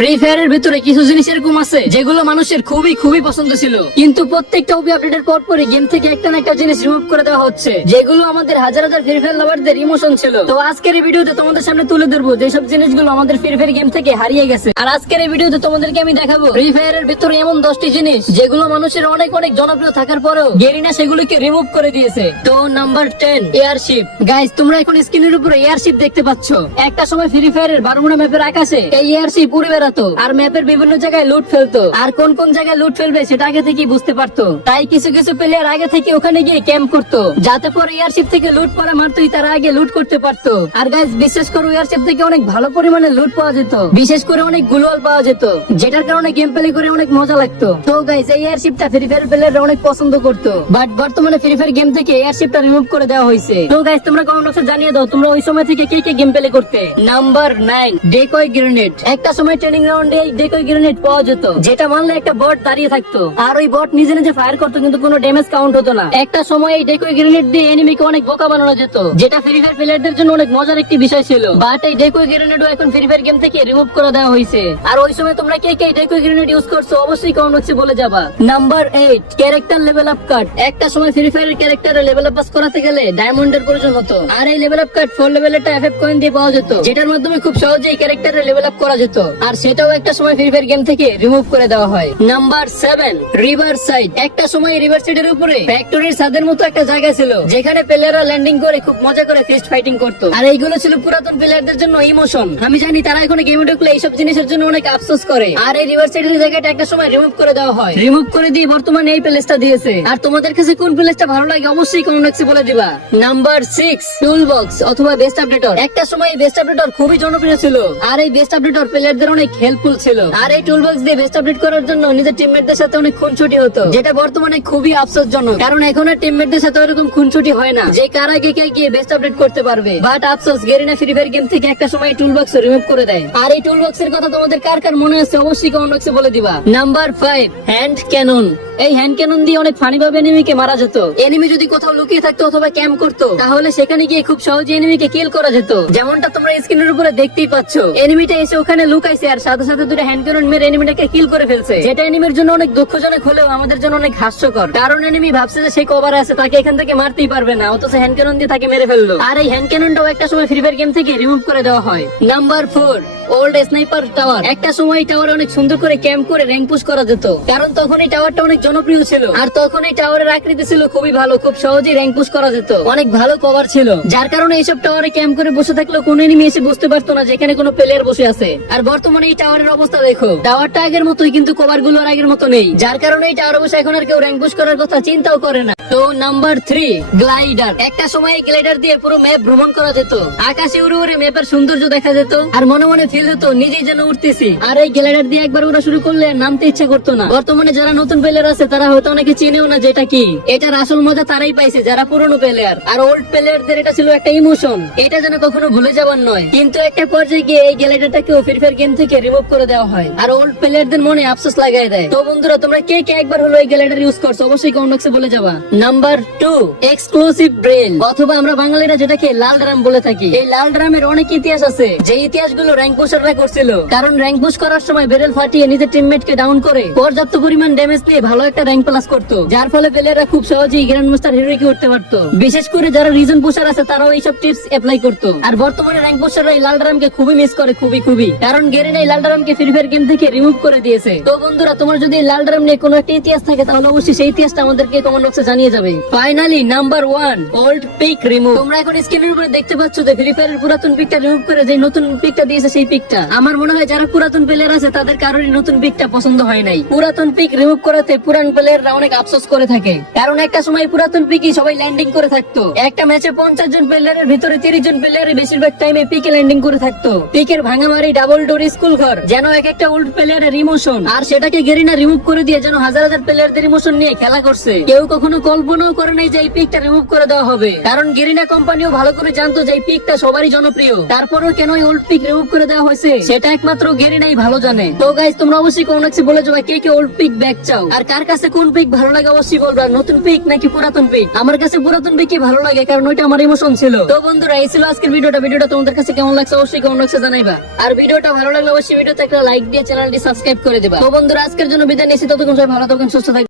Free ফায়ারের ভিতরে কিছু জিনিস এরকম আছে, যেগুলো মানুষের খুবই খুবই পছন্দ ছিল। কিন্তু প্রত্যেকটা ওপি আপডেটের পর পরে গেম থেকে একটা না একটা জিনিস রিমুভ করে দেওয়া হচ্ছে, যেগুলো আমাদের হাজার হাজার ফ্রি ফায়ার লাভারদের ইমোশন ছিল। তো আজকের এই ভিডিওতে তোমাদের সামনে তুলে ধরবো যেসব জিনিসগুলো আমাদের ফ্রি ফায়ার গেম থেকে হারিয়ে গেছে। আর আজকের এই ভিডিওতে তোমাদেরকে আমি দেখাবো ফ্রি ফায়ারের ভিতরে এমন দশটি জিনিস, যেগুলো মানুষের অনেক অনেক জনপ্রিয় থাকার পরেও গেরিনা সেগুলোকে রিমুভ করে দিয়েছে। তো নাম্বার টেন এয়ারশিপ গাইস তোমরা এখন স্ক্রিনের উপরে এয়ারশিপ দেখতে পাচ্ছ। একটা সময় ফ্রি ফায়ারের বারমুনা ম্যাপের আকাশে এই এয়ারশিপ উড়ে বেড়াতো আর ম্যাপের বিভিন্ন জায়গায় লুট ফেলতো। আর কোন কোন জায়গায় লুট ফেলবে সেটা আগে থেকেই বুঝতে পারতো। তাই কিছু কিছু প্লেয়ার আগে থেকে ওখানে গিয়ে ক্যাম্প করতো। যাতে পরে এয়ারশিপ থেকে লুট পড়া মারতোই তারা আগে লুট করতে পারতো। আর গাইস বিশেষ করে এয়ারশিপ থেকে অনেক ভালো পরিমাণে লুট পাওয়া যেত। বিশেষ করে অনেক গুলোয়াল পাওয়া যেত। যেটার কারণে গেম প্লে করে অনেক মজা লাগতো। তো গাইস এই এয়ারশিপটা ফ্রি ফায়ার প্লেয়াররা অনেক পছন্দ করতো। বাট বর্তমানে ফ্রি ফায়ার গেম থেকে এয়ারশিপটা রিমুভ করে দেওয়া হয়েছে। তো গাইস তোমরা কমেন্ট বক্সে জানিয়ে দাও, তোমরা ওই সময় থেকে কে কে গেম প্লে করতে? নাম্বার নাইন ডেকয় গ্রেনেড একটা সময় ট্রেনিং রাউন্ডে এই ডেকয় গ্রেনেড পাওয়া যেত। যেটা মারলে একটা বট দাঁড়িয়ে থাকতো। আর ওই বট নিজে নিজে ফায়ার করতো, কিন্তু কোনো ড্যামেজ কাউন্ট হতো না। একটা সময় এই ডেকয় গ্রেনেড দিয়ে এনিমিকে অনেক বোকা বানানো যেত। যেটা ফ্রি ফায়ার প্লেয়ারদের জন্য অনেক মজার একটি বিষয় ছিল। বাট এই ডেকয় গ্রেনেডও এখন ফ্রি ফায়ার গেম থেকে রিমুভ করে দেওয়া হয়েছে। আর ওই সময় তোমরা কে কে ডেকয় গ্রেনেড ইউজ করছ, অবশ্যই কমেন্ট বক্সে বলে যাবা। Number eight character level up card একটা সময় ফ্রি ফায়ারের ক্যারেক্টারে লেভেল আপ পাস করাতে গেলে ডায়মন্ডের প্রয়োজন হতো। আর এই লেভেল আপ কার্ড ফোর লেভেলেরটা এফএফ কয়েন দিয়ে পাওয়া যেত। যেটার মাধ্যমে খুব সহজেই ক্যারেক্টারে লেভেল আপ করা যেত। আর সেটাও একটা সময় ফ্রি ফায়ার গেম থেকে রিমুভ করে দেওয়া হয়। নাম্বার সেভেন রিভার সাইড একটা সময় রিভার সাইডের উপরে ফ্যাক্টরির ছাদের মতো একটা জায়গা ছিল, যেখানে প্লেয়াররা ল্যান্ডিং করে খুব মজা করে ফিস্ট ফাইটিং করতো। আর এইগুলো ছিল পুরাতন প্লেয়ারদের জন্য ইমোশন আমি জানি তারা এখন গেমে ঢুকলে এইসব জিনিসের জন্য অনেক আফসোস করে। আর এই রিভার সাইডের জায়গাটা একটা সময় রিমুভ করে দেওয়া হয়। রিমুভ করে দিয়ে বর্তমানে এই প্লেসটা দিয়েছে। আর তোমাদের কাছে কোন প্লেসটা ভালো লাগে অবশ্যই কমেন্ট বক্সে বলে দিবা। নাম্বার সিক্স টুল বক্স অথবা বেস্ট আপডেটর একটা সময় বেস্ট আপডেটর খুবই জনপ্রিয় ছিল। আর এই বেস্ট আপডেটর প্লেয়ারদের অনেক হেল্পফুল ছিল। আর এই টুল বক্স দিয়ে বেস্ট আপডেট করার জন্য নিজের টিমমেটদের সাথে অনেক খুনছুটি হতো। যেটা বর্তমানে খুবই আফসোসজনক। কারণ এখন আর টিমমেটদের সাথে ওরকম খুনছুটি হয় না। যে কারা কে কে গিয়ে বেস্ট আপডেট করতে পারবে। বাট আফসোস, গেরিনা ফ্রি ফায়ার গেম থেকে একটা সময় টুল বক্স রিমুভ করে দেয়। আর এই টুল বক্সের কথা তোমাদের কার কার মনে আছে, অবশ্যই কমেন্ট বক্সে বলে দিবা। নাম্বার ফাইভ হ্যান্ড ক্যানন এই হ্যান্ড ক্যানন দিয়ে অনেক ফানি ভাবে এনিমিকে মারা যেত। এনিমি যদি কোথাও লুকিয়ে থাকতো অথবা ক্যাম্প করতো, তাহলে সেখানে গিয়ে খুব সহজে এনিমিকে কিল করা যেত। যেমনটা তোমরা স্ক্রিনের উপরে দেখতেই পাচ্ছ। এনিমিটা এসে ওখানে লুকাইছে আর সাথে সাথে দুটো হ্যান্ড ক্যানন মেরে এনিমিটাকে কিল করে ফেলছে। যেটা এনিমির জন্য অনেক দুঃখজনক হলেও আমাদের জন্য অনেক হাস্যকর। কারণ এনিমি ভাবছে যে সে কভার আছে, তাকে এখান থেকে মারতেই পারবে না, অথচ হ্যান্ড ক্যানন দিয়ে তাকে মেরে ফেলল। আর এই হ্যান্ড ক্যাননটাও একটা সময় ফ্রি ফায়ার গেম থেকে রিমুভ করে দেওয়া হয়। Number four old sniper tower একটা সময় টাওয়ার অনেক সুন্দর করে ক্যাম্প করে র্যাঙ্ক পুশ করা যেত। কারণ তখন এই টাওয়ারটা অনেক জনপ্রিয় ছিল। আর তখন এই টাওয়ারের আকৃতি ছিল খুবই ভালো, খুব সহজেই র্যাঙ্ক পুশ করা যেত। অনেক ভালো কভার ছিল। যার কারণে এইসব টাওয়ারে ক্যাম্প করে বসে থাকলেও কোনো এনিমি এসে বুঝতে পারতো না যেখানে কোনো প্লেয়ার বসে আছে। আর বর্তমানে এই টাওয়ারের অবস্থা দেখো। টাওয়ারটা আগের মতোই, কিন্তু কভারগুলো আগের মতো নেই। যার কারণে এই টাওয়ারে বসে এখন আর কেউ র্যাঙ্ক পুশ করার কথা চিন্তাও করে না। তো নাম্বার থ্রি গ্লাইডার একটা সময় গ্লাইডার দিয়ে পুরো ম্যাপ ভ্রমণ করা যেত। আকাশে উড়ে উড়ে ম্যাপের সৌন্দর্য দেখা যেত। আর মনে মনে ফিল হতো নিজেই যেন উঠতেছি। আর এই গ্লাইডার দিয়ে একবার উড়া শুরু করলে নামতে ইচ্ছা করতো না। বর্তমানে যারা নতুন প্লেয়ার আছে, তারা হয়তো অনেকে চিনেও না যেটা কি। এটার আসল মজা তারাই পাইছে, যারা পুরনো প্লেয়ার আর ওল্ড প্লেয়ারদের এটা ছিল একটা ইমোশন এটা যেন কখনো ভুলে যাবার নয়। কিন্তু একটা পর্যায়ে গিয়ে এই গ্যালারিটাকেও ফ্রি ফায়ার গেম থেকে রিমুভ করে দেওয়া হয়। আর ওল্ড প্লেয়ারদের মনে আফসোস লাগাই দেয়। তো বন্ধুরা, তোমরা কে কে একবার হলো এই গ্যালারি ইউজ করছ? অবশ্যই কমেন্ট বক্সে বলে যাবা। নাম্বার টু এক্সক্লুসিভ ব্রেন অথবা আমরা বাঙালিরা যেটাকে লাল ড্রাম বলে থাকি। এই লাল ড্রামের অনেক ইতিহাস আছে। যে ইতিহাসগুলো র্যাঙ্ক পুশাররা করছিল। কারণ র্যাঙ্ক পুশ করার সময় বেরেল ফাটিয়ে নিজের টিমমেট কে ডাউন করে পর্যাপ্ত পরিমাণ ড্যামেজ নিয়ে ভালো একটা র্যাঙ্ক প্লাস করতো। যার ফলে প্লেয়াররা খুব সহজেই গ্র্যান্ড মাস্টার হিরোকে উঠতে পারতো। বিশেষ করে যারা রিজন পুশার আছে, তারাও এইসব টিপস অ্যাপ্লাই করতো। আর বর্তমানে র্যাঙ্ক পুশাররা এই লাল ড্রামকে খুবই মিস করে, খুবই খুবই। কারণ গেরিনা এই লাল ড্রামকে ফ্রি ফায়ার গেম থেকে রিমুভ করে দিয়েছে। তো বন্ধুরা, তোমার যদি এই লাল ড্রাম নিয়ে কোনো একটা ইতিহাস থাকে, তাহলে অবশ্যই সেই ইতিহাসটা আমাদেরকে কমেন্ট বক্সে জানিয়ে যাবে। Finally number one old pick remove তোমরা এখন স্ক্রিনের উপরে দেখতে পাচ্ছ যে ফ্রি ফায়ারের পুরাতন পিকটা রিমুভ করে যে নতুন পিকটা দিয়েছে, সেই পিকটা আমার মনে হয় যারা পুরাতন প্লেয়ার আছে, তাদের কারোরই নতুন পিকটা পছন্দ হয় নাই। পুরাতন পিক রিমুভ করাতে পুরান প্লেয়াররা অনেক আফসোস করে থাকে। কারণ একটা সময় পুরাতন পিকই সবাই ল্যান্ডিং করে থাকতো। একটা ম্যাচে পঞ্চাশ জন প্লেয়ারের ভিতরে তিরিশ জন প্লেয়ারের বেশিরভাগ টাইমে পিকে ল্যান্ডিং করে থাকতো। পিকের ভাঙামারি ডাবল ডোর স্কুল ঘর, যেন এক একটা ওল্ড প্লেয়ারের ইমোশন আর সেটাকে গেরিনা রিমুভ করে দিয়ে যেন হাজার হাজার প্লেয়ারদের ইমোশন নিয়ে খেলা করছে। কেউ কখনো কল্পনাও করে নাই যে এই পিকটা রিমুভ করে দেওয়া হবে। কারণ গেরিনা কোম্পানিও ভালো করে জানতো যে এই পিকটা সবারই জনপ্রিয়। তারপরও কেন ওল্ড পিক রিমুভ করে দেওয়া হয়েছে? সেটা একমাত্র গেরি নাই ভালো জানে। তো গাইজ তোমরা অবশ্যই একটা বলে যাবে কে কে ওল্ড পিক ব্যাগ চাও। আর কার কাছে কোন পিক ভালো লাগে অবশ্যই বলবা। নতুন পিক নাকি পুরাতন পিক আমার কাছে পুরাতন পিকই ভালো লাগে, কারণ ওইটা আমার ইমোশন ছিল। তো বন্ধুরা, এই ছিল আজকের ভিডিওটা। ভিডিওটা তোমাদের কাছে কেমন লাগছে অবশ্যই কেমন লাগছে জানাইবা। আর ভিডিওটা ভালো লাগলে অবশ্যই ভিডিওতে একটা লাইক দিয়ে চ্যানেলটি সাবস্ক্রাইব করে দিবা। তো বন্ধুরা, আজকের জন্য বিদায় নিচ্ছি। ততক্ষণ সবাই ভালো থাকুন, সুস্থ থাকবেন